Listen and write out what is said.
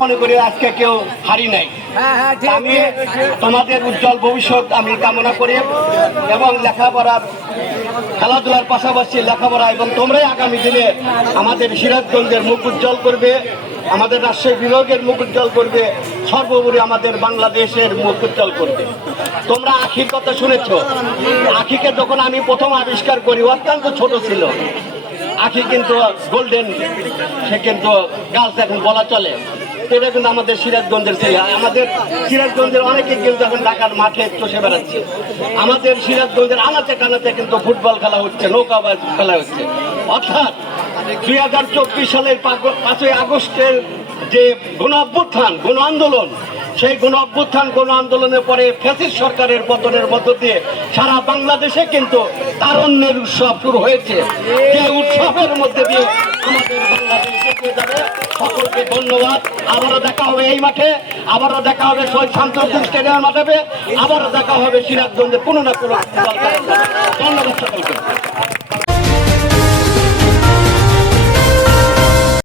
মনে করি আজকে কেউ হারি নাই। আমি তোমাদের উজ্জ্বল ভবিষ্যৎ আমি কামনা করি এবং লেখাপড়ার খেলাধুলার পাশাপাশি লেখাপড়া এবং তোমরাই আগামী দিনে আমাদের সিরাজগঞ্জের মুখ উজ্জ্বল করবে। আমাদের রাজশাহী বিভাগের মুখ উজ্জ্বল করবে, সর্বোপরি আমাদের বাংলাদেশের মুখ উজ্জ্বল করবে। তোমরা আখির কথা শুনেছ? আখিকে যখন আমি প্রথম আবিষ্কার করি অত্যন্ত ছোট ছিল। আখি কিন্তু গোল্ডেন সে কিন্তু গার্লস এখন বলা চলে। এটা কিন্তু আমাদের সিরাজগঞ্জের ছেলে। আমাদের সিরাজগঞ্জের অনেকে কিন্তু এখন ঢাকার মাঠে চষে বেড়াচ্ছে। আমাদের সিরাজগঞ্জের আনাচে কানাচে কিন্তু ফুটবল খেলা হচ্ছে নৌকাবাজ খেলা হচ্ছে। অর্থাৎ দুই হাজার চব্বিশ সালের পাঁচই আগস্টের যে গণ অভ্যুত্থান গণ আন্দোলন সেই গণ অভ্যুত্থান গণ আন্দোলনের পরে ফ্যাসিস্ট সরকারের পতনের মধ্য দিয়ে সারা বাংলাদেশে কিন্তু তারণ্যের উৎসব শুরু হয়েছে। যে উৎসবের মধ্যে দিয়ে আমাদের বাংলাদেশ সকলকে ধন্যবাদ। আবারও দেখা হবে এই মাঠে। আবারও দেখা হবে শহীদ শামসুদ্দিন স্টেডিয়ামের মাঠে আবারও দেখা হবে সিরাজগঞ্জে কোনো না কোনো ধন্যবাদ সকলকে।